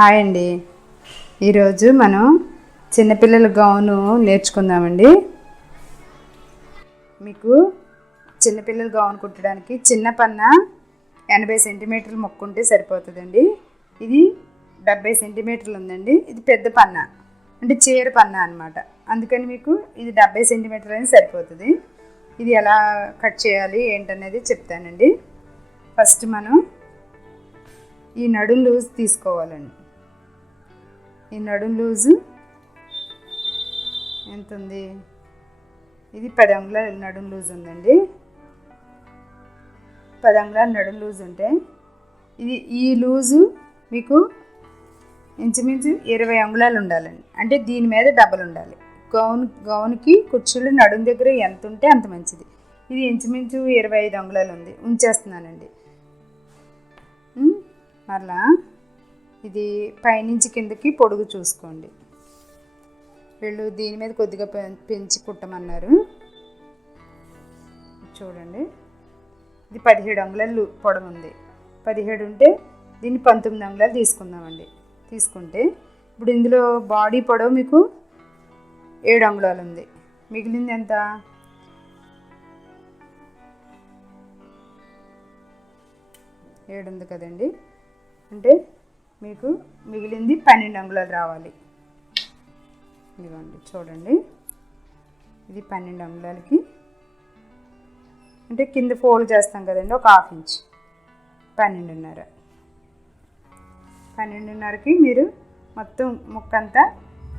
Hi అండి. ఈరోజు మనం చిన్నపిల్లల గౌను నేర్చుకుందామండి. మీకు చిన్నపిల్లల గౌన్ కుట్టడానికి చిన్న పన్న 80 సెంటీమీటర్లు మొక్కుంటే సరిపోతుందండి. ఇది 70 సెంటీమీటర్లు ఉందండి. ఇది పెద్ద పన్న అంటే చీర పన్న అనమాట. అందుకని మీకు ఇది 70 సెంటీమీటర్లు అనేది సరిపోతుంది. ఇది ఎలా కట్ చేయాలి ఏంటనేది చెప్తానండి. ఫస్ట్ మనం ఈ నడుం లూజ్ తీసుకోవాలండి. ఈ నడుం లూజు ఎంత ఉంది? ఇది 10 అంగుళాల నడుం లూజ్ ఉందండి. 10 అంగుళాల నడుం లూజ్ ఉంటే ఈ లూజు మీకు ఇంచుమించు 20 అంగుళాలు ఉండాలండి. అంటే దీని మీద డబల్ ఉండాలి. గౌన్కి కుర్చీలు నడుం దగ్గర ఎంత ఉంటే అంత మంచిది. ఇది ఇంచుమించు 25 అంగుళాలు ఉంది, ఉంచేస్తున్నానండి. మరలా ఇది పైనుంచి కిందకి పొడుగు చూసుకోండి. వీళ్ళు దీని మీద కొద్దిగా పెంచి కుట్టమన్నారు. చూడండి, ఇది 17 అంగుళాలు పొడవు ఉంది. 17 ఉంటే దీన్ని 19 అంగుళాలు తీసుకుందామండి. తీసుకుంటే ఇప్పుడు ఇందులో బాడీ పొడవు మీకు 7 అంగుళాలు ఉంది. మిగిలింది ఎంత? 7 ఉంది కదండి. అంటే మీకు మిగిలింది 12 అంగుళాలు రావాలి. ఇదిగోండి చూడండి, ఇది 12 అంగుళాలకి అంటే కింద ఫోల్డ్ చేస్తాం కదండి, ఒక హాఫ్ ఇంచ్ 12.5కి మీరు మొత్తం ముక్కంతా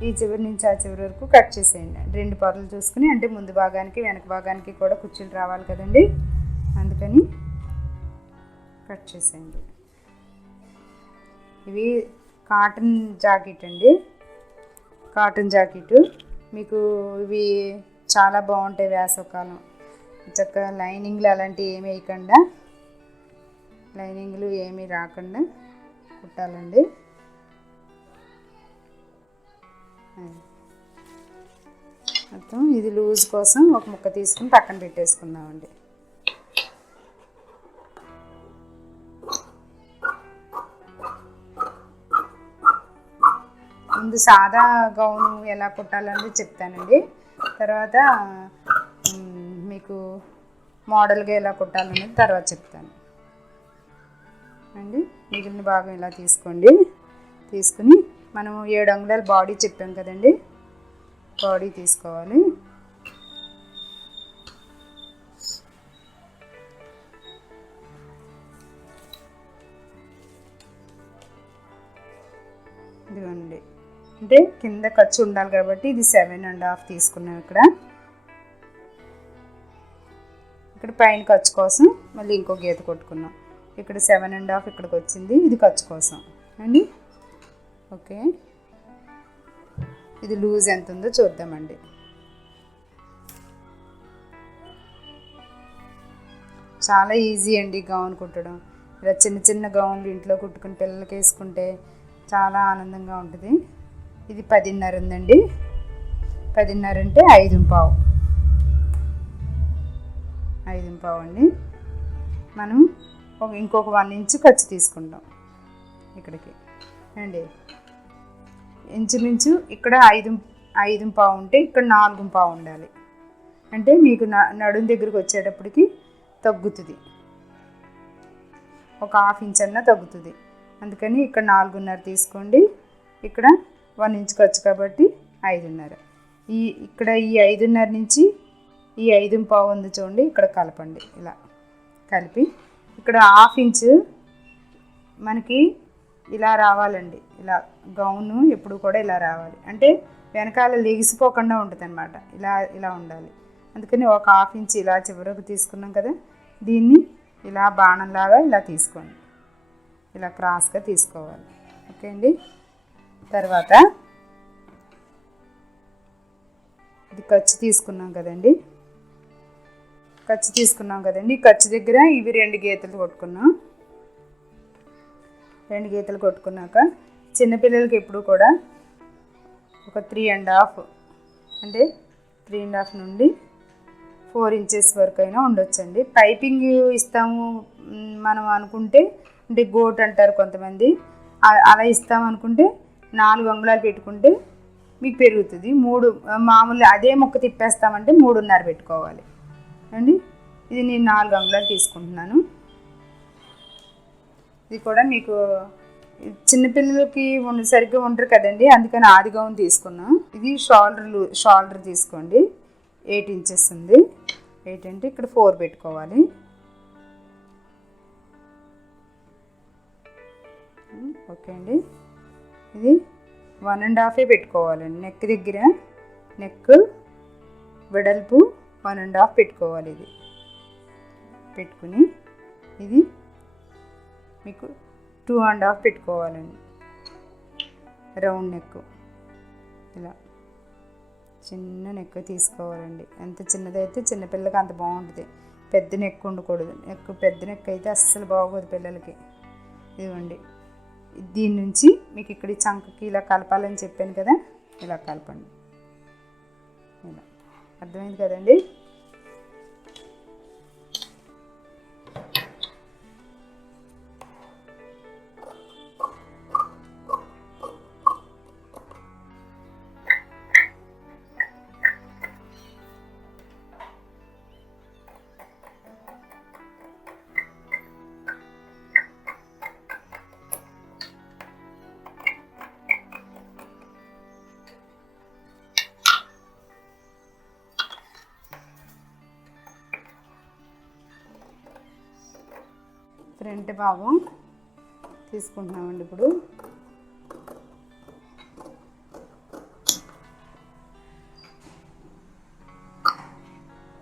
ఈ చివరి నుంచి ఆ చివరి వరకు కట్ చేసేయండి. 2 పొరలు చూసుకుని, అంటే ముందు భాగానికి వెనక భాగానికి కూడా కుర్చీలు రావాలి కదండి, అందుకని కట్ చేసేయండి. ఇవి కాటన్ జాకెట్ అండి. కాటన్ జాకెట్ మీకు ఇవి చాలా బాగుంటాయి వేసవకాలం. చక్కగా లైనింగ్లు అలాంటివి ఏమి వేయకుండా, లైనింగ్లు ఏమీ రాకుండా కుట్టాలండి. మొత్తం ఇది లూజ్ కోసం ఒక ముక్క తీసుకుని పక్కన పెట్టేసుకుందామండి. ముందు సాదా గౌను ఎలా కుట్టాలనేది చెప్తానండి. తర్వాత మీకు మోడల్గా ఎలా కుట్టాలనేది తర్వాత చెప్తాను అండి. మిగిలిన భాగం ఇలా తీసుకోండి. తీసుకుని మనం 7 అంగుళాల బాడీ చెప్పాం కదండి, బాడీ తీసుకోవాలి. ఇదిగోండి, అంటే కింద ఖర్చు ఉండాలి కాబట్టి ఇది 7.5 తీసుకున్నాం. ఇక్కడ పైన ఖర్చు కోసం మళ్ళీ ఇంకో గీత కొట్టుకున్నాం. ఇక్కడ 7.5 ఇక్కడికి వచ్చింది, ఇది ఖర్చు కోసం అండి. ఓకే, ఇది లూజ్ ఎంత ఉందో చూద్దామండి. చాలా ఈజీ అండి గౌన్ కుట్టడం. ఇలా చిన్న చిన్న గౌన్లు ఇంట్లో కుట్టుకుని పిల్లలకి వేసుకుంటే చాలా ఆనందంగా ఉంటుంది. ఇది 10.5 ఉందండి. 10.5 అంటే 5.5 అండి. మనం ఇంకొక 1 ఇంచు ఖర్చు తీసుకుంటాం ఇక్కడికి అండి. ఇంచుమించు ఇక్కడ 5.5 ఉంటే ఇక్కడ 4.5 ఉండాలి. అంటే మీకు నడుం దగ్గరికి వచ్చేటప్పటికి తగ్గుతుంది, ఒక హాఫ్ ఇంచ్ అన్నా తగ్గుతుంది. అందుకని ఇక్కడ 4.5 తీసుకోండి. ఇక్కడ 1 ఇంచ్ ఖర్చు కాబట్టి 5.5. ఇక్కడ ఈ 5.5 నుంచి ఈ 5.5 ఉంది చూడండి, ఇక్కడ కలపండి. ఇలా కలిపి ఇక్కడ హాఫ్ ఇంచ్ మనకి ఇలా రావాలండి. ఇలా గౌను ఎప్పుడు కూడా ఇలా రావాలి, అంటే వెనకాల లెగిసిపోకుండా ఉంటుంది అనమాట. ఇలా ఉండాలి. అందుకని ఒక హాఫ్ ఇంచ్ ఇలా చివరకు తీసుకున్నాం కదా, దీన్ని ఇలా బాణంలాగా ఇలా తీసుకోండి. ఇలా క్రాస్గా తీసుకోవాలి. ఓకే అండి. తర్వాత ఇది ఖర్చు తీసుకున్నాం కదండి. ఈ ఖర్చు దగ్గర ఇవి 2 గీతలు కొట్టుకున్నాం. 2 గీతలు కొట్టుకున్నాక చిన్నపిల్లలకి ఎప్పుడు కూడా ఒక 3.5 అంటే 3.5 నుండి 4 ఇంచెస్ వరకు అయినా ఉండొచ్చండి. పైపింగ్ ఇస్తాము మనం అనుకుంటే, అంటే గోట్ అంటారు కొంతమంది, అలా ఇస్తామనుకుంటే 4 అంగుళాలు పెట్టుకుంటే మీకు పెరుగుతుంది. 3 మామూలు అదే ముక్క తిప్పేస్తామంటే 3.5 పెట్టుకోవాలి అండి. ఇది నేను 4 అంగుళాలు తీసుకుంటున్నాను. ఇది కూడా మీకు చిన్నపిల్లలకి సరిగ్గా ఉండరు కదండి, అందుకని ఆది గౌన్ తీసుకున్నాం. ఇది షోల్డర్ తీసుకోండి. 8 ఇంచెస్ ఉంది. 8 అంటే ఇక్కడ 4 పెట్టుకోవాలి. ఓకే అండి. ఇది 1.5 పెట్టుకోవాలండి. నెక్ దగ్గర నెక్ వెడల్పు 1.5 పెట్టుకోవాలి. ఇది పెట్టుకుని ఇది మీకు 2.5 పెట్టుకోవాలండి. రౌండ్ నెక్ ఇలా చిన్న నెక్ తీసుకోవాలండి. ఎంత చిన్నదైతే చిన్నపిల్లలకి అంత బాగుంటుంది. పెద్ద నెక్ ఉండకూడదు. పెద్ద నెక్ అయితే అస్సలు బాగోదు పిల్లలకి. ఇదిగోండి, దీని నుంచి మీకు ఇక్కడ చంకకి ఇలా కలపాలని చెప్పాను కదా, ఇలా కలపండి. ఇలా అర్థమైంది కదండి. ఫ్రంట్ భాగం తీసుకుంటున్నామండి ఇప్పుడు.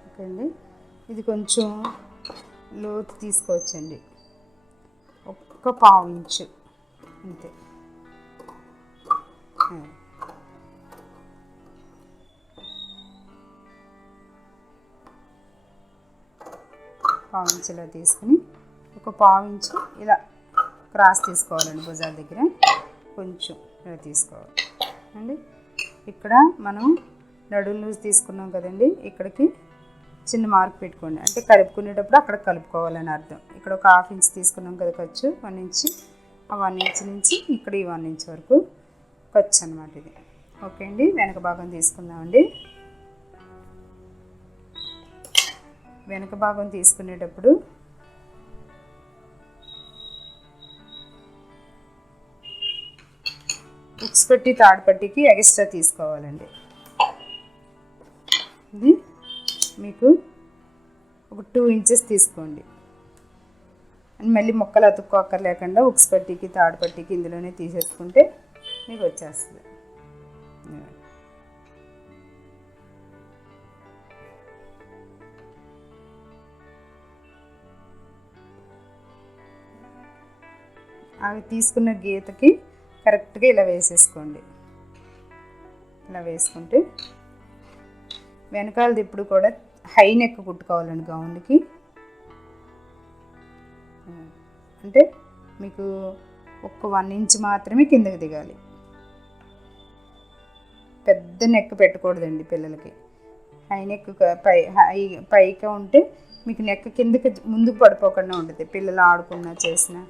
ఓకే అండి. ఇది కొంచెం లోతు తీసుకోవచ్చండి, ఒక్క 1/4 ఇంచు అంతే. పావు ఇంచు ఇలా తీసుకుని ఒక 1/4 ఇంచు ఇలా క్రాస్ తీసుకోవాలండి. భుజాల దగ్గర కొంచెం ఇలా తీసుకోవాలి అండి. ఇక్కడ మనం నడుము లూజ్ తీసుకున్నాం కదండి, ఇక్కడికి చిన్న మార్క్ పెట్టుకోండి. అంటే కలుపుకునేటప్పుడు అక్కడ కలుపుకోవాలని అర్థం. ఇక్కడ ఒక 1/2 ఇంచ్ తీసుకున్నాం కదా ఖర్చు, 1 ఇంచ్. ఆ 1 ఇంచ్ నుంచి ఇక్కడ ఈ 1 ఇంచ్ వరకు ఖర్చు అనమాట ఇది. ఓకే అండి. వెనక భాగం తీసుకుందామండి. వెనక భాగం తీసుకునేటప్పుడు ఉక్స్ పెట్టి తాడు పట్టికి ఎక్స్ట్రా తీసుకోవాలండి. ఇది మీకు ఒక 2 ఇంచెస్ తీసుకోండి. అండ్ మళ్ళీ మొక్కలు అతుక్కోక్కర్లేకుండా ఉక్స్ పట్టికి తాడు పట్టికి ఇందులోనే తీసేసుకుంటే మీకు వచ్చేస్తుంది. అవి తీసుకున్న గీతకి కరెక్ట్గా ఇలా వేసేసుకోండి. ఇలా వేసుకుంటే వెనకాలది ఇప్పుడు కూడా హై నెక్ కుట్టుకోవాలండి గౌన్కి. అంటే మీకు ఒక 1 ఇంచ్ మాత్రమే కిందకి దిగాలి. పెద్ద నెక్ పెట్టకూడదండి పిల్లలకి. హై నెక్ పైగా ఉంటే మీకు నెక్ కిందకి ముందుకు పడిపోకుండా ఉంటుంది. పిల్లలు ఆడుకున్నా చేసినా.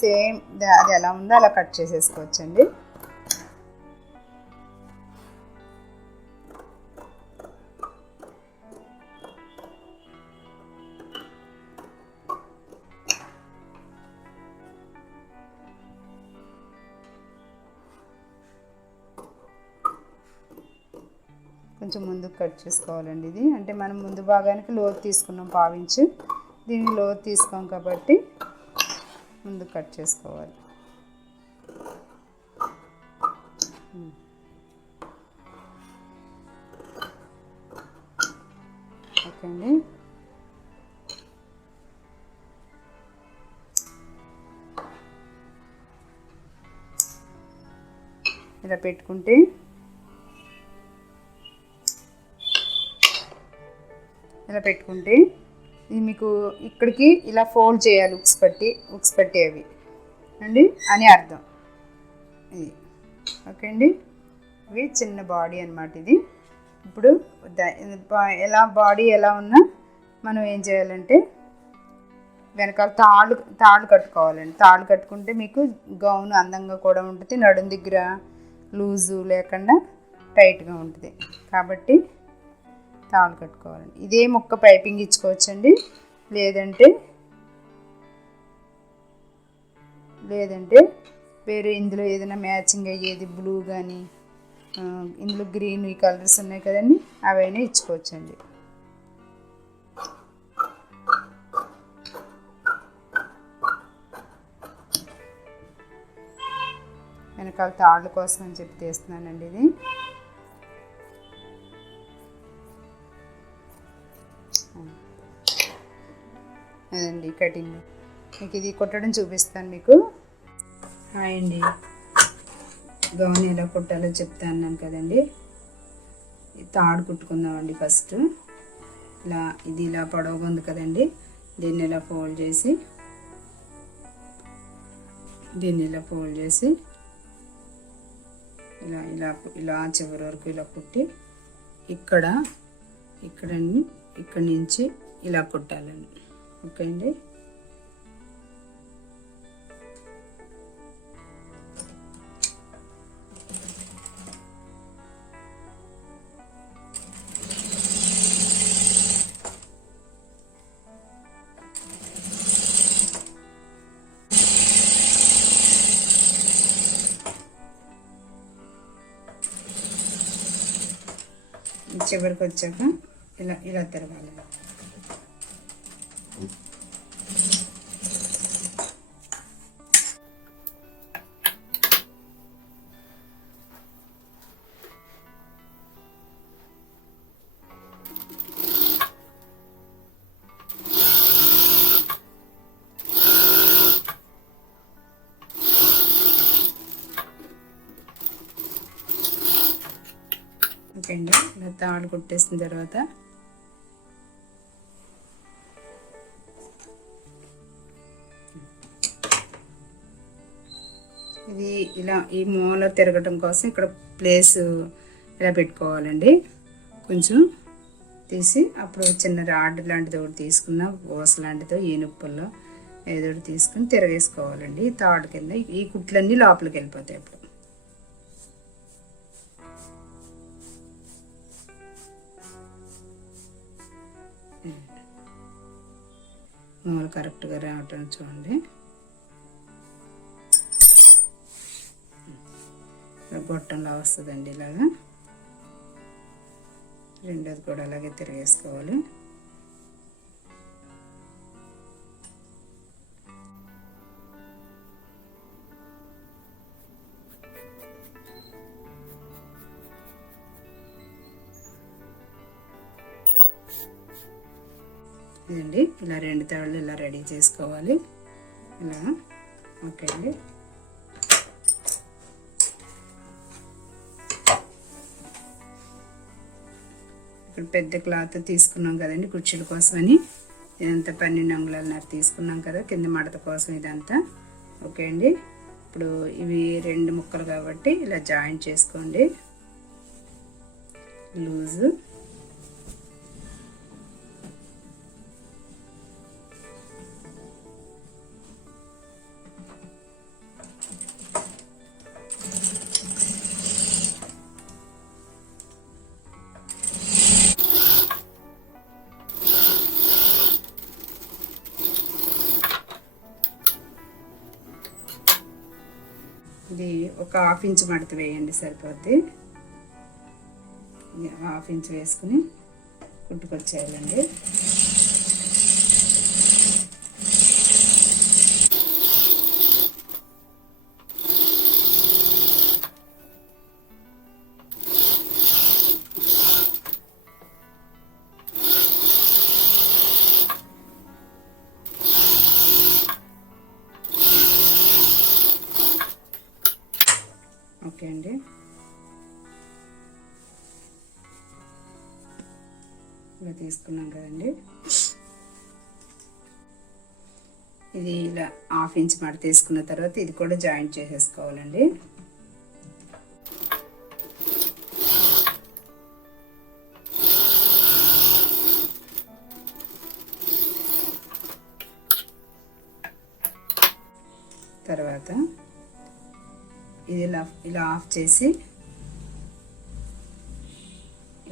సేమ్ అది ఎలా ఉందో అలా కట్ చేసేసుకోవచ్చండి. కొంచెం ముందుకు కట్ చేసుకోవాలండి. ఇది అంటే మనం ముందు భాగానికి లోతు తీసుకున్నాం 1/2 ఇంచు, దీనికి లోతు తీసుకోం కాబట్టి ముందు కట్ చేసుకోవాలి. ఓకే అండి. ఇలా పెట్టుకుంటే ఇది మీకు ఇక్కడికి ఇలా ఫోల్డ్ చేయాలి. ఉక్స్ పట్టి అవి అండి అని అర్థం. ఇది ఓకే అండి. ఇవి చిన్న బాడీ అన్నమాట. ఇది ఇప్పుడు బాడీ ఎలా ఉన్నా మనం ఏం చేయాలంటే వెనకాల తాళ్ళు కట్టుకోవాలండి. తాళ్ళు కట్టుకుంటే మీకు గౌన్ అందంగా కూడా ఉంటుంది, నడుం దగ్గర లూజు లేకుండా టైట్గా ఉంటుంది. కాబట్టి తాళ్ళు కట్టుకోవాలండి. ఇదే ముక్క పైపింగ్ ఇచ్చుకోవచ్చండి. లేదంటే వేరే ఇందులో ఏదైనా మ్యాచింగ్ అయ్యేది బ్లూ కానీ, ఇందులో గ్రీన్ ఈ కలర్స్ ఉన్నాయి కదండి, అవైనా ఇచ్చుకోవచ్చండి. వెనకాల తాళ్ళ కోసం అని చెప్పి తీస్తున్నానండి. ఇది అదండి కటింగ్. మీకు ఇది కుట్టడం చూపిస్తాను మీకు. హాయ్ అండి, గౌన్ ఎలా కుట్టాలో చెప్తా అన్నాను కదండి. తాడు కుట్టుకుందామండి. ఫస్ట్ ఇది ఇలా పొడవుగా ఉంది కదండి, దీన్ని ఇలా ఫోల్డ్ చేసి ఇలా చివరి వరకు ఇలా కుట్టి ఇక్కడి నుంచి ఇలా కుట్టాలండి. ఓకే అండి. చివరికి వచ్చాక ఇలా తిరగాలి. ఓకే అండి. ఇలా తాడు కుట్టేసిన తర్వాత ఇది ఇలా ఈ మూల తిరగటం కోసం ఇక్కడ ప్లేస్ ఇలా పెట్టుకోవాలండి. కొంచెం తీసి అప్పుడు చిన్న రాడ్ లాంటిది ఒకటి తీసుకున్న, ఓస లాంటిదో ఏనుప్పల్లో ఏదో ఒకటి తీసుకుని తిరగేసుకోవాలండి. తాడు కింద ఈ కుట్లన్నీ లోపలికి వెళ్ళిపోతాయి. అప్పుడు మూల కరెక్ట్గా రావటం చూడండి. గొట్టంలా వస్తుందండి. ఇలాగా రెండోది కూడా అలాగే తిరిగేసుకోవాలి. ఇదండి, ఇలా రెండు తాళ్ళు ఇలా రెడీ చేసుకోవాలి. ఇలా ఓకే అండి. ఇక్కడ పెద్ద క్లాత్ తీసుకున్నాం కదండి కుర్చీల కోసమని. ఇదంతా 12 అంగుళాలన్నర తీసుకున్నాం కదా కింద మడత కోసం ఇదంతా. ఓకే అండి. ఇప్పుడు ఇవి 2 ముక్కలు కాబట్టి ఇలా జాయింట్ చేసుకోండి. లూజు ఇది ఒక 1/2 ఇంచ్ మడత వేయండి సరిపోద్ది. 1/2 ఇంచ్ వేసుకుని కుట్టుకొచ్చేయాలండి. ఓకే అండి. ఇలా తీసుకున్నాం కదండి. ఇది ఇలా 1/2 ఇంచ్ మడత తీసుకున్న తర్వాత ఇది కూడా జాయింట్ చేసేసుకోవాలండి. తర్వాత ఇది ఇలా ఆఫ్ చేసి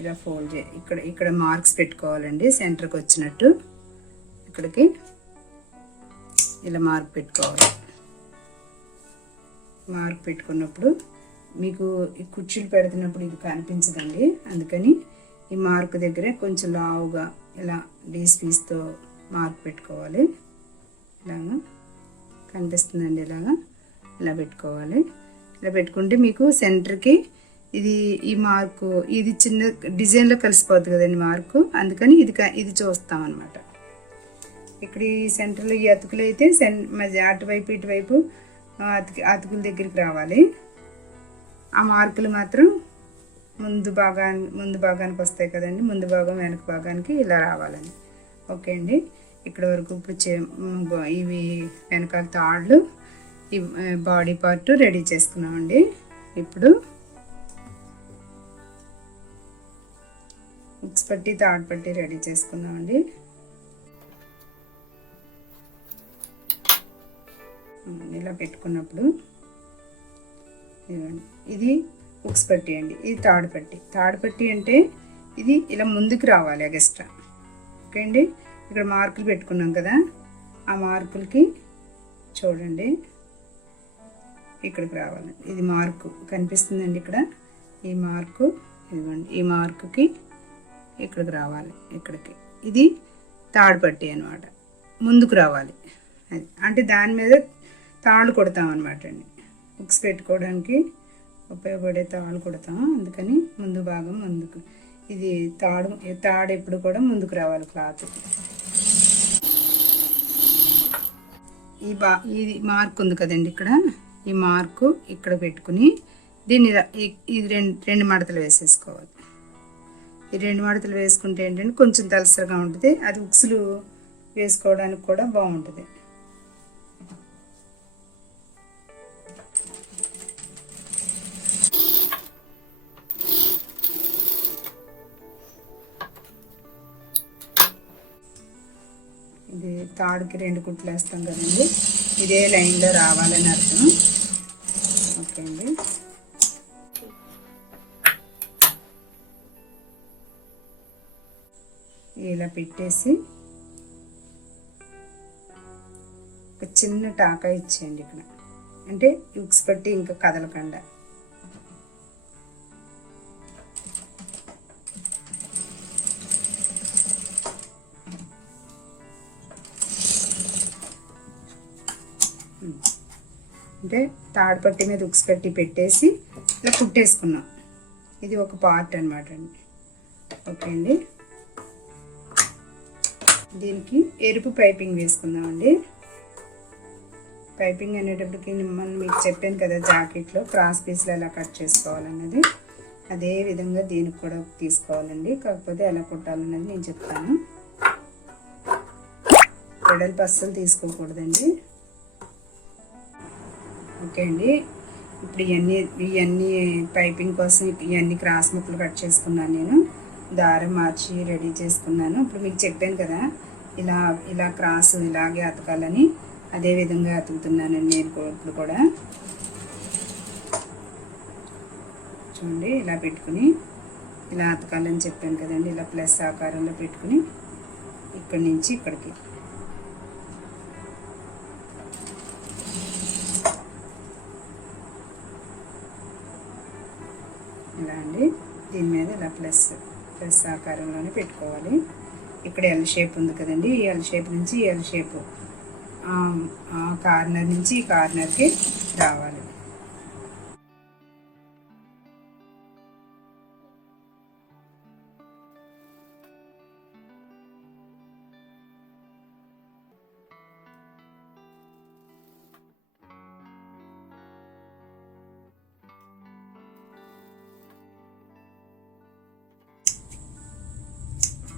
ఇలా ఫోల్డ్ ఇక్కడ మార్క్స్ పెట్టుకోవాలండి. సెంటర్కి వచ్చినట్టు ఇక్కడికి ఇలా మార్క్ పెట్టుకోవాలి. మార్క్ పెట్టుకున్నప్పుడు మీకు ఈ కుర్చీలు పెడుతున్నప్పుడు ఇది కనిపించదండి, అందుకని ఈ మార్క్ దగ్గరే కొంచెం లావుగా ఇలా డీస్ పీస్తో మార్క్ పెట్టుకోవాలి. ఇలాగా కనిపిస్తుందండి, ఇలా పెట్టుకోవాలి. ఇలా పెట్టుకుంటే మీకు సెంటర్కి ఈ మార్కు ఇది చిన్న డిజైన్లో కలిసిపోద్ది కదండి మార్కు, అందుకని ఇది చూస్తాం అన్నమాట. ఇక్కడ ఈ సెంటర్లో ఈ అతుకులు అయితే అటువైపు ఇటువైపు అతుకుల దగ్గరికి రావాలి. ఆ మార్కులు మాత్రం ముందు భాగానికి వస్తాయి కదండి, ముందు భాగం వెనక భాగానికి ఇలా రావాలని. ఓకే అండి, ఇక్కడ వరకు ఇప్పుడు ఇవి వెనకాల తాళ్ళు ఈ బాడీ పార్ట్ రెడీ చేసుకున్నామండి. ఇప్పుడు ఉక్స్ పట్టి తాడు పట్టి రెడీ చేసుకున్నామండి. ఇలా పెట్టుకున్నప్పుడు ఇది ఉక్స్ పట్టి అండి, ఇది తాడు పట్టి అంటే ఇది ఇలా ముందుకు రావాలి ఎగస్ట్రా. ఓకే అండి, ఇక్కడ మార్కులు పెట్టుకున్నాం కదా, ఆ మార్కులకి చూడండి ఇక్కడికి రావాలి. ఇది మార్కు కనిపిస్తుందండి, ఇక్కడ ఈ మార్కు ఇదిగోండి, ఈ మార్కుకి ఇక్కడికి రావాలి. ఇక్కడికి ఇది తాడు పట్టి అనమాట, ముందుకు రావాలి. అది అంటే దాని మీద తాళ్ళు కొడతాం అనమాట అండి, బుక్స్ పెట్టుకోవడానికి ఉపయోగపడే తాళ్ళు కొడతాం, అందుకని ముందు భాగం ముందుకు. ఇది తాడు ఎప్పుడు కూడా ముందుకు రావాలి క్లాత్. ఇది మార్క్ ఉంది కదండి, ఇక్కడ ఈ మార్కు ఇక్కడ పెట్టుకుని దీన్ని ఇది రెండు మడతలు వేసేసుకోవాలి. ఈ రెండు మడతలు వేసుకుంటే ఏంటంటే కొంచెం తలసరిగా ఉంటుంది, అది ఉక్సులు వేసుకోవడానికి కూడా బాగుంటుంది. ఇది తాడుకి 2 కుట్లు వేస్తాం కదండి, ఇదే లైన్లో రావాలని అర్థం. ఓకే అండి, ఇలా పెట్టేసి ఒక చిన్న టాకా ఇచ్చేయండి ఇక్కడ, అంటే ఉక్స్ పట్టి ఇంకా కదలకుండా. అంటే తాడు పట్టి మీద ఉక్స్ పట్టి పెట్టేసి ఇలా కుట్టేసుకున్నాం. ఇది ఒక పార్ట్ అనమాట అండి. ఓకే అండి, దీనికి ఎరుపు పైపింగ్ వేసుకుందామండి. పైపింగ్ అనేటప్పటికి మనం మీకు చెప్పాను కదా జాకెట్లో క్రాస్ పీస్లో ఎలా కట్ చేసుకోవాలన్నది, అదే విధంగా దీనికి కూడా తీసుకోవాలండి. కాకపోతే ఎలా కుట్టాలన్నది నేను చెప్తాను. వెడల్పు అస్సలు తీసుకోకూడదండి. ఓకే అండి, ఇప్పుడు ఇవన్నీ పైపింగ్ కోసం ఇవన్నీ క్రాస్ ముక్కలు కట్ చేసుకున్నాను నేను, దారం మార్చి రెడీ చేసుకున్నాను. ఇప్పుడు మీకు చెప్పాను కదా ఇలా క్రాస్ ఇలాగే అతకాలని, అదే విధంగా అతుకుతున్నానండి నేను ఇప్పుడు కూడా. చూడండి, ఇలా పెట్టుకుని ఇలా అతకాలని చెప్పాను కదండి, ఇలా ప్లస్ ఆకారంలో పెట్టుకుని ఇక్కడి నుంచి ఇక్కడికి ఇలా అండి, దీని మీద ఇలా ప్లస్ ఆకారంలోనే పెట్టుకోవాలి. ఇక్కడ ఎల్ షేప్ ఉంది కదండి, ఈ ఎల్ షేప్ నుంచి ఈ ఎల్ షేప్ ఆ కార్నర్ నుంచి ఈ కార్నర్కి రావాలి.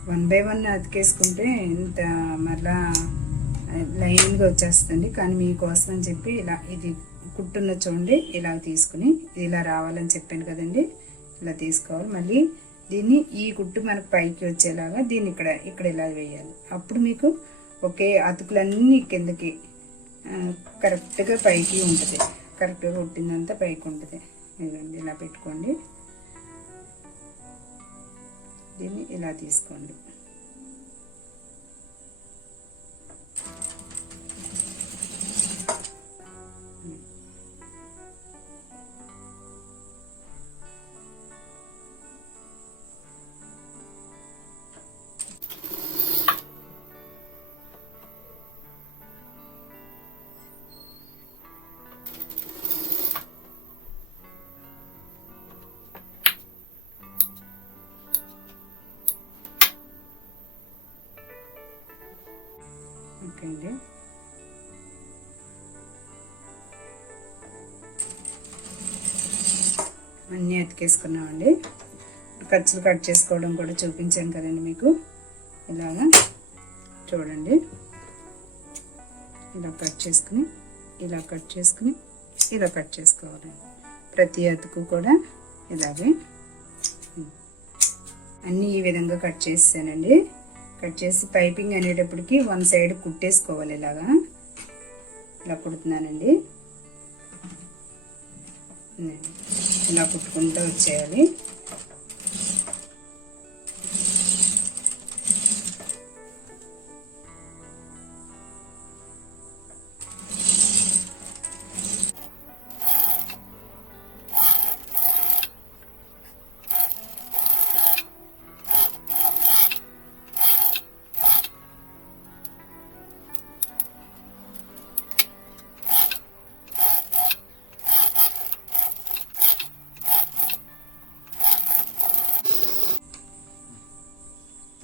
వన్ బై వన్ అతికేసుకుంటే ఇంత మళ్ళా లైన్గా వచ్చేస్తుంది, కానీ మీకోసం అని చెప్పి ఇలా ఇది కుట్టున్న చూడండి ఇలా తీసుకుని ఇలా రావాలని చెప్పాను కదండి, ఇలా తీసుకోవాలి. మళ్ళీ దీన్ని ఈ కుట్టు మనకు పైకి వచ్చేలాగా దీన్ని ఇక్కడ ఇలా వేయాలి. అప్పుడు మీకు ఒకే అతుకులన్నీ కిందకి కరెక్ట్గా పైకి ఉంటుంది, కరెక్ట్గా కుట్టిందంతా పైకి ఉంటుంది. ఇదండి ఇలా పెట్టుకోండి, దీన్ని ఇలా తీసుకోండి. ఓకే అండి, అన్నీ అతికేసుకున్నామండి. ఖర్చులు కట్ చేసుకోవడం కూడా చూపించాను కదండి మీకు. ఇలాగా చూడండి, ఇలా కట్ చేసుకుని, ఇలా కట్ చేసుకుని, ఇలా కట్ చేసుకోవాలి. ప్రతి అతుకు కూడా ఇలాగే అన్నీ ఈ విధంగా కట్ చేసానండి. కట్ చేసి పైపింగ్ అనేటప్పటికి వన్ సైడ్ కుట్టేసుకోవాలి. ఇలాగా ఇలా కుడుతున్నానండి, ఇలా కుట్టుకుంటూ వచ్చేయాలి.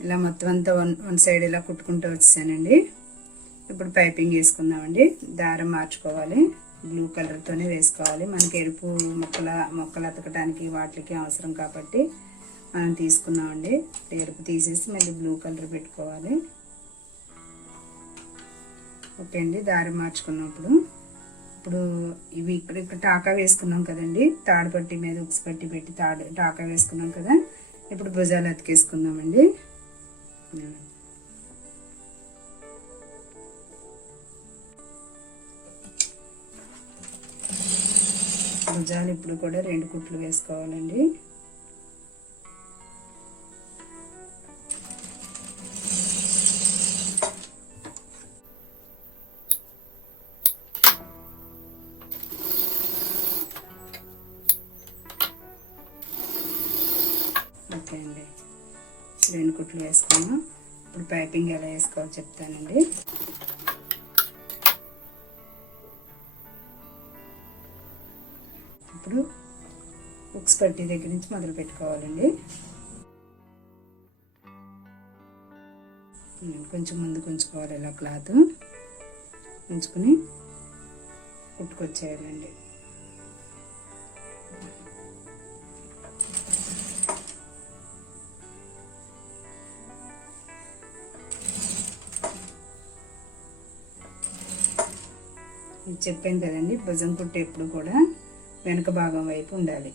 ఇలా మొత్తం అంతా వన్ సైడ్ ఇలా కుట్టుకుంటూ వచ్చానండి. ఇప్పుడు పైపింగ్ వేసుకుందామండి. దారం మార్చుకోవాలి, బ్లూ కలర్తోనే వేసుకోవాలి. మనకి ఎరుపు మొక్కలు అతకడానికి వాటికి అవసరం కాబట్టి మనం తీసుకున్నామండి. ఎరుపు తీసేసి మళ్ళీ బ్లూ కలర్ పెట్టుకోవాలి. ఓకే అండి, దారం మార్చుకున్నప్పుడు ఇప్పుడు ఇవి ఇక్కడ టాకా వేసుకున్నాం కదండి. తాడుపట్టి మీద ఉక్స్ పట్టి పెట్టి టాకా వేసుకున్నాం కదా. ఇప్పుడు భుజాలు అతికేసుకుందామండి. భుజాలు ఇప్పుడు కూడా 2 కుట్లు వేసుకోవాలండి. ఓకే అండి, 2 కుట్లు వేసుకున్నాం. ఇప్పుడు పైపింగ్ ఎలా వేసుకోవాలో చెప్తానండి. ఇప్పుడు ఉక్స్ పట్టి దగ్గర నుంచి మొదలు పెట్టుకోవాలండి. కొంచెం ముందుకు ఉంచుకోవాలి, ఇలా క్లాత్ ఉంచుకుని కుట్టుకొచ్చేయాలండి. చెప్పాను కదండి, భుజం కుట్టు ఎప్పుడు కూడా వెనక భాగం వైపు ఉండాలి.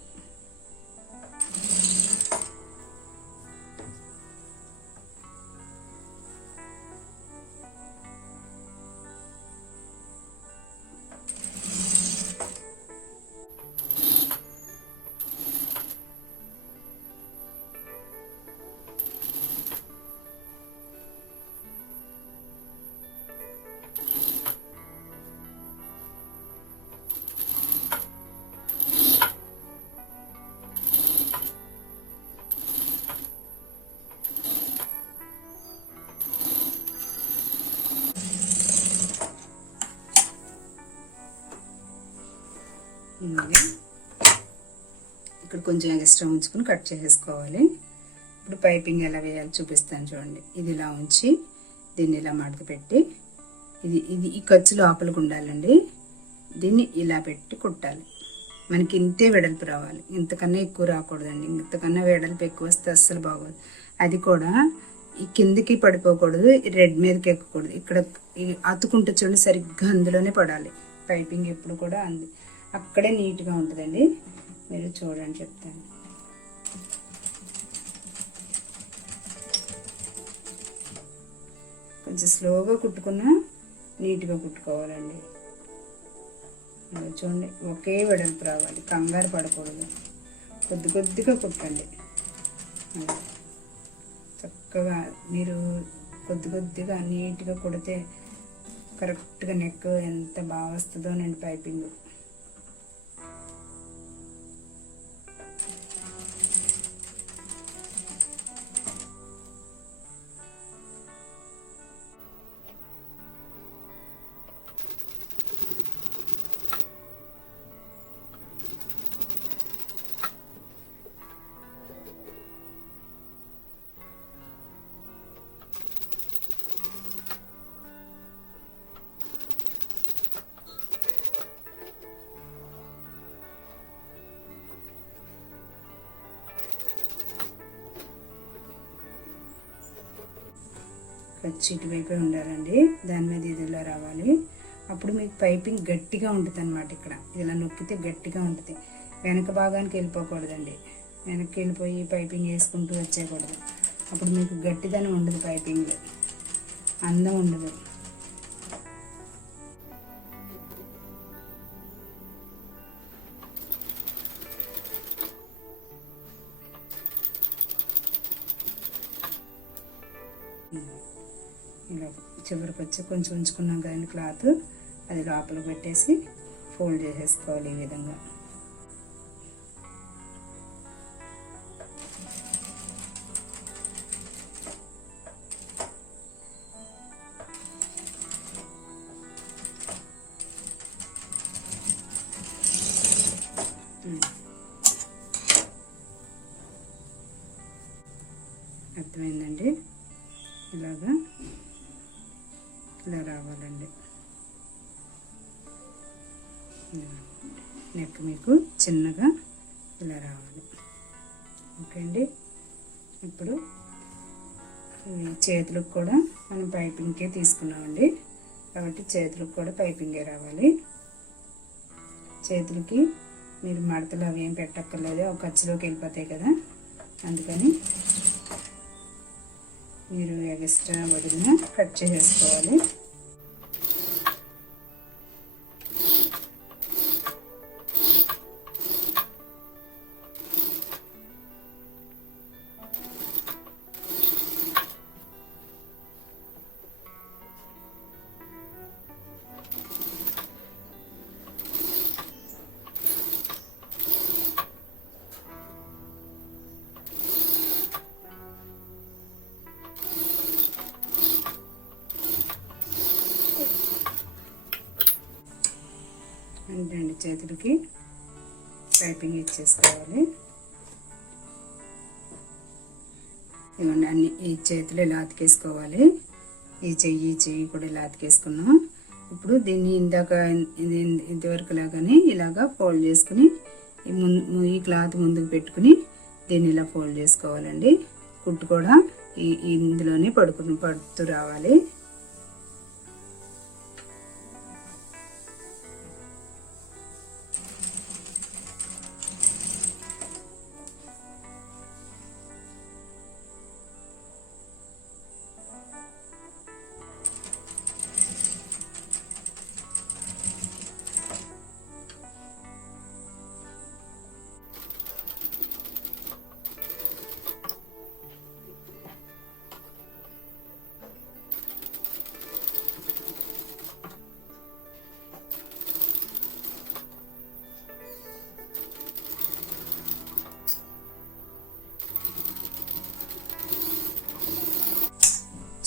ఇక్కడ కొంచెం ఎక్స్ట్రా ఉంచుకుని కట్ చేసేసుకోవాలి. ఇప్పుడు పైపింగ్ ఎలా వేయాలో చూపిస్తాను చూడండి. ఇది ఇలా ఉంచి దీన్ని ఇలా మడత పెట్టి ఈ ఖర్చు లోపలికి ఉండాలండి. దీన్ని ఇలా పెట్టి కుట్టాలి. మనకి ఇంతే వెడల్పు రావాలి, ఇంతకన్నా ఎక్కువ రాకూడదండి. ఇంతకన్నా వెడల్పు ఎక్కువ వస్తే అస్సలు బాగోదు. అది కూడా ఈ కిందికి పడిపోకూడదు, రెడ్ మీదకి ఎక్కకూడదు. ఇక్కడ అతుకుంటే చూడండి, సరిగ్గా అందులోనే పడాలి. పైపింగ్ ఎప్పుడు కూడా అక్కడే నీట్గా ఉంటుందండి. మీరు చూడండి చెప్తాను. కొంచెం స్లోగా కుట్టుకున్నా నీట్గా కుట్టుకోవాలండి. చూడండి, ఒకే వెడల్పు రావాలి, కంగారు పడకూడదు, కొద్ది కొద్దిగా కుట్టండి. చక్కగా మీరు కొద్ది కొద్దిగా నీట్గా కుడితే కరెక్ట్గా నెక్ ఎంత బాగా వస్తుందోనండి పైపింగ్. ఖర్చు ఇటువైపే ఉండాలండి, దాని మీద ఇదిలా రావాలి. అప్పుడు మీకు పైపింగ్ గట్టిగా ఉంటుంది అన్నమాట. ఇక్కడ ఇలా నొక్కితే గట్టిగా ఉంటుంది, వెనక భాగానికి వెళ్ళిపోకూడదండి. వెనక్కి వెళ్ళిపోయి పైపింగ్ వేసుకుంటూ వచ్చేయకూడదు. అప్పుడు మీకు గట్టిదనం ఉండదు, పైపింగ్ అందం ఉండదు. ఇలా చివరికి వచ్చి కొంచెం ఉంచుకున్నాం కదండి క్లాత్, అది లోపల పెట్టేసి ఫోల్డ్ చేసేసుకోవాలి ఈ విధంగా. అర్థమైందండి, ఇలాగా ఇలా రావాలండి. నెక్ మీకు చిన్నగా ఇలా రావాలి. ఓకే అండి. ఇప్పుడు చేతులకు కూడా మనం పైపింగ్కే తీసుకున్నామండి, కాబట్టి చేతులకు కూడా పైపింగే రావాలి. చేతులకి మీరు మడతలు అవి ఏం పెట్టక్కర్లేదు, ఒక ఖర్చులోకి వెళ్ళిపోతాయి కదా, అందుకని మీరు ఎక్స్ట్రా వదిలిన కట్ చేసేసుకోవాలి. రెండు చేతులకి పైపింగ్ ఇచ్చేసుకోవాలి. ఇవన్నీ అన్ని ఈ చేతులు ఇలా అతికేసుకోవాలి. ఈ చెయ్యి కూడా ఇలా అతికేసుకున్నాం. ఇప్పుడు దీన్ని ఇంతవరకు లాగానే ఇలాగా ఫోల్డ్ చేసుకుని ఈ క్లాత్ ముందుకు పెట్టుకుని దీన్ని ఇలా ఫోల్డ్ చేసుకోవాలండి. కుట్టు కూడా ఇందులోనే పడుతూ రావాలి.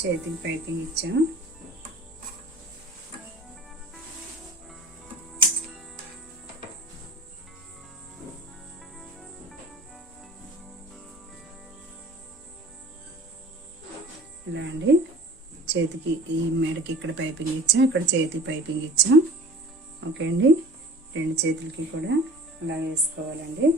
చేతికి పైపింగ్ ఇచ్చాము. ఇలా అండి, చేతికి ఈ మెడకి ఇక్కడ పైపింగ్ ఇచ్చాం, ఇక్కడ చేతికి పైపింగ్ ఇచ్చాం. ఓకే అండి, రెండు చేతులకి కూడా అలా వేసుకోవాలండి.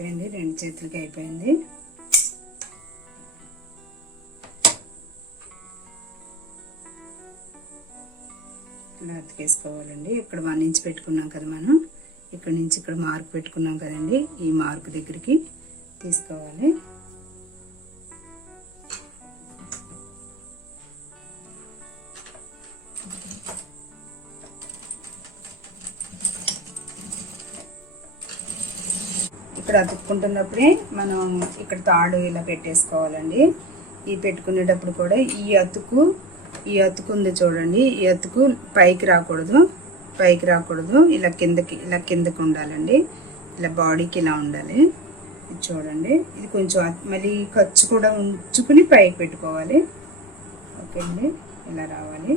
అయిపోయింది, రెండు చేతులకి అయిపోయింది. ఇలా అతికేసుకోవాలండి. ఇక్కడ 1 ఇంచ్ పెట్టుకున్నాం కదా మనం, ఇక్కడ నుంచి ఇక్కడ మార్క్ పెట్టుకున్నాం కదండి, ఈ మార్క్ దగ్గరికి తీసుకోవాలి. ఇక్కడ అతుక్కుంటున్నప్పుడే మనం ఇక్కడ తాడు ఇలా పెట్టేసుకోవాలండి. ఈ పెట్టుకునేటప్పుడు కూడా ఈ అతుకు ఉంది చూడండి, ఈ అతుకు పైకి రాకూడదు, ఇలా కిందకి ఉండాలండి. ఇలా బాడీకి ఇలా ఉండాలి. ఇది చూడండి, ఇది కొంచెం మళ్ళీ ఖర్చు కూడా ఉంచుకుని పైకి పెట్టుకోవాలి. ఓకే అండి, ఇలా రావాలి.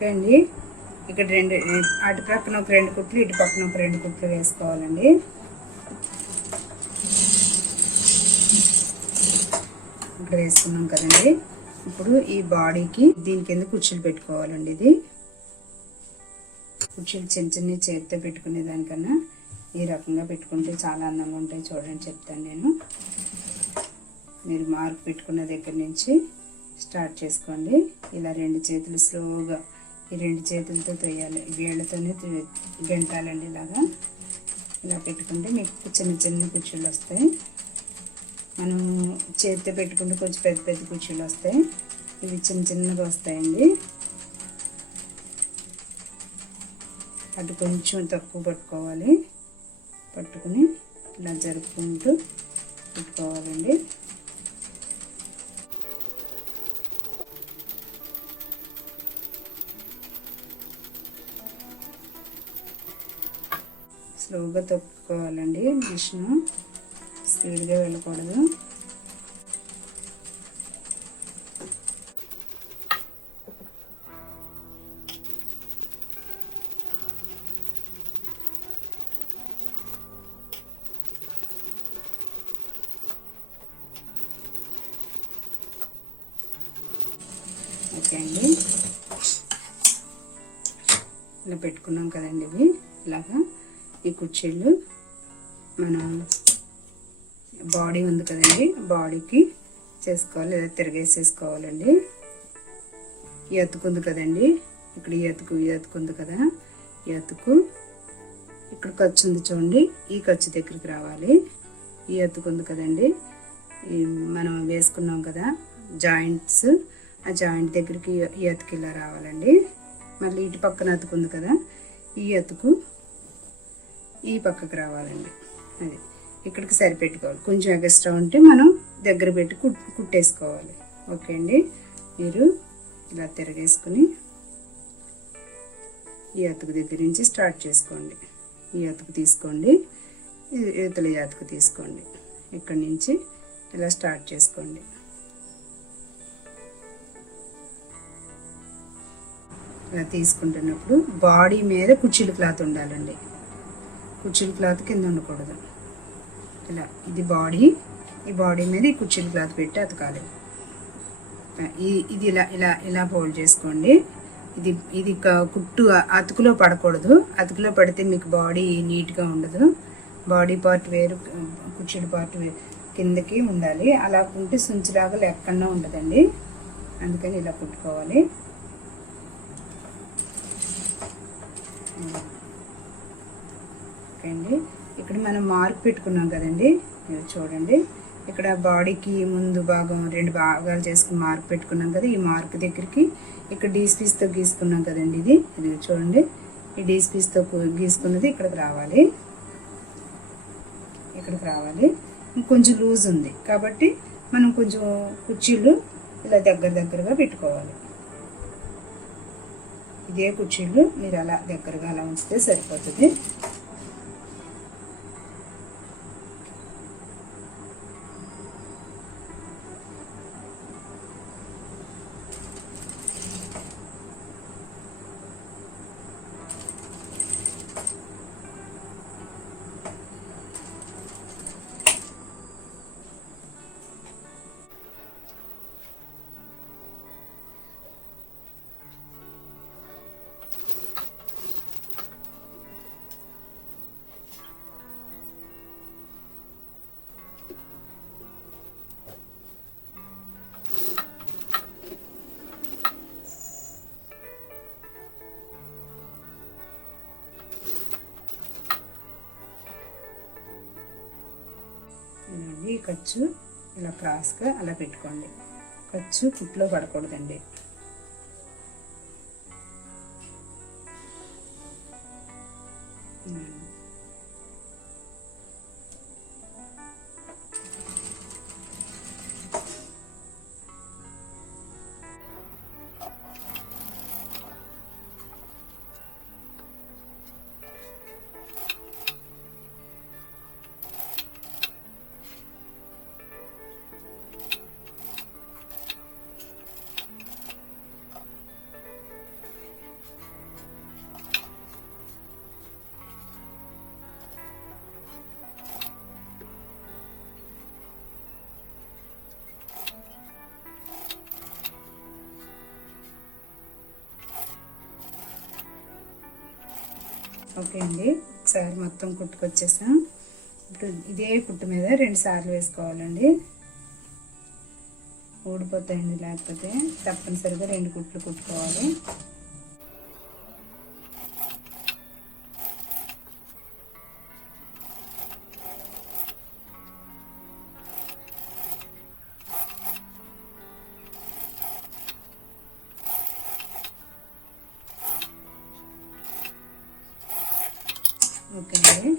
ఓకే అండి, ఇక్కడ అటు పక్కన ఒక 2 కుట్లు, ఇటు పక్కన ఒక 2 కుట్లు వేసుకోవాలండి. ఇక్కడ వేసుకున్నాం కదండి. ఇప్పుడు ఈ బాడీకి దీని కింద కుర్చీలు పెట్టుకోవాలండి. ఇది కుర్చీలు చిన్న చేతితో పెట్టుకునే దానికన్నా ఈ రకంగా పెట్టుకుంటే చాలా అందంగా ఉంటాయి. చూడండి, చెప్తాను నేను. మీరు మార్క్ పెట్టుకున్న దగ్గర నుంచి స్టార్ట్ చేసుకోండి. ఇలా 2 చేతులు స్లోగా, ఈ 2 చేతులతో తొయ్యాలి, వేళ్ళతోనే గెంటాలండి. ఇలా పెట్టుకుంటే మీకు చిన్న కుర్చీలు వస్తాయి. మనం చేతితో పెట్టుకుంటే కొంచెం పెద్ద కుర్చీలు వస్తాయి. ఇవి చిన్నగా వస్తాయండి. అటు కొంచెం తక్కువ పట్టుకోవాలి, పట్టుకుని ఇలా జరుపుకుంటూ పెట్టుకోవాలండి. స్లోగా తొక్కుకోవాలండి. మిషన్ స్పీడ్గా వెళ్ళకూడదు. ఓకే అండి, ఇలా పెట్టుకున్నాం కదండి. ఇవి ఇలాగా ఈ కుర్చీలు మనం బాడీ ఉంది కదండి, బాడీకి చేసుకోవాలి. ఇలా తిరగేసేసుకోవాలండి. ఈ అతుకుంది కదండి, ఇక్కడ ఈ అతుకుంది కదా, ఈ అతుకు ఇక్కడ ఖర్చు ఉంది చూడండి, ఈ ఖర్చు దగ్గరికి రావాలి. ఈ అతుకుంది కదండి, మనం వేసుకున్నాం కదా జాయింట్స్, ఆ జాయింట్ దగ్గరికి ఈ అతుకు ఇలా రావాలండి. మళ్ళీ ఇటు పక్కన అతుకుంది కదా, ఈ అతుకు ఈ పక్కకు రావాలండి. అది ఇక్కడికి సరిపెట్టుకోవాలి. కొంచెం ఎక్స్ట్రా ఉంటే మనం దగ్గర పెట్టి కుట్టేసుకోవాలి. ఓకే అండి, మీరు ఇలా తిరగేసుకుని ఈ అతుకు దగ్గర నుంచి స్టార్ట్ చేసుకోండి. ఈ అతుకు తీసుకోండి, ఇవతల ఈ అతుకు తీసుకోండి. ఇక్కడి నుంచి ఇలా స్టార్ట్ చేసుకోండి. ఇలా తీసుకుంటున్నప్పుడు బాడీ మీద కుర్చీల క్లాత్ ఉండాలండి. కుర్చీల క్లాత్ కింద ఉండకూడదు. ఇలా ఇది బాడీ, ఈ బాడీ మీద ఈ కుర్చీల క్లాత్ పెట్టి అతకాలి. ఇది ఇలా ఫోల్డ్ చేసుకోండి. ఇది కుట్టు అతుకులో పడకూడదు. అతుకులో పడితే మీకు బాడీ నీట్గా ఉండదు. బాడీ పార్ట్ వేరు, కుర్చీల పార్ట్ కిందకి ఉండాలి. అలా ఉంటే సుంచులాగా లేకుండా ఉండదండి. అందుకని ఇలా కుట్టుకోవాలి. ఓకే అండి, ఇక్కడ మనం మార్క్ పెట్టుకున్నాం కదండి, మీరు చూడండి. ఇక్కడ బాడీకి ముందు భాగం 2 భాగాలు చేసుకుని మార్క్ పెట్టుకున్నాం కదా, ఈ మార్క్ దగ్గరికి ఇక్కడ డీస్ పీస్తో గీసుకున్నాం కదండి. ఇది చూడండి, ఈ డీస్ పీస్తో గీసుకున్నది ఇక్కడికి రావాలి. ఇంకొంచెం లూజ్ ఉంది కాబట్టి మనం కొంచెం కుర్చీలు ఇలా దగ్గరగా పెట్టుకోవాలి. ఇదే కుర్చీలు మీరు అలా దగ్గరగా అలా ఉంచితే సరిపోతుంది. ఈ ఖర్చు ఇలా క్రాస్గా అలా పెట్టుకోండి. ఖర్చు కుట్లో పడకూడదండి. ఓకే అండి, ఒకసారి మొత్తం కుట్టుకొచ్చేసాం. ఇప్పుడు ఇదే కుట్టు మీద 2 సార్లు వేసుకోవాలండి. ఊడిపోతాయండి, లేకపోతే తప్పనిసరిగా 2 కుట్లు కుట్టుకోవాలి. ఓకే అండి,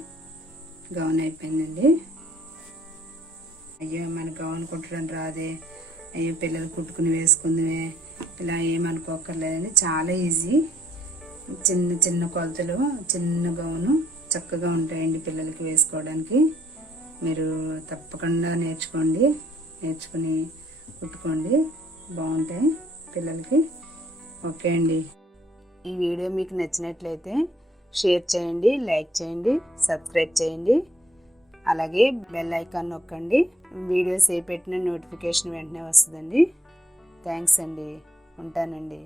గౌన్ అయిపోయిందండి. అయ్యో మన గౌన్ కుట్టడం రాదే, అయ్యో పిల్లలు కుట్టుకుని వేసుకుందివే, ఇలా ఏమనుకోకర్లేదండి. చాలా ఈజీ. చిన్న చిన్న కొలతలు, చిన్న గౌను చక్కగా ఉంటాయండి పిల్లలకి వేసుకోవడానికి. మీరు తప్పకుండా నేర్చుకుని కుట్టుకోండి, బాగుంటాయి పిల్లలకి. ఓకే అండి, ఈ వీడియో మీకు నచ్చినట్లయితే షేర్ చేయండి, లైక్ చేయండి, సబ్స్క్రైబ్ చేయండి, అలాగే బెల్ ఐకాన్ నొక్కండి. వీడియోస్ ఏ పెట్టిన నోటిఫికేషన్ వెంటనే వస్తుందండి. థ్యాంక్స్ అండి, ఉంటానండి.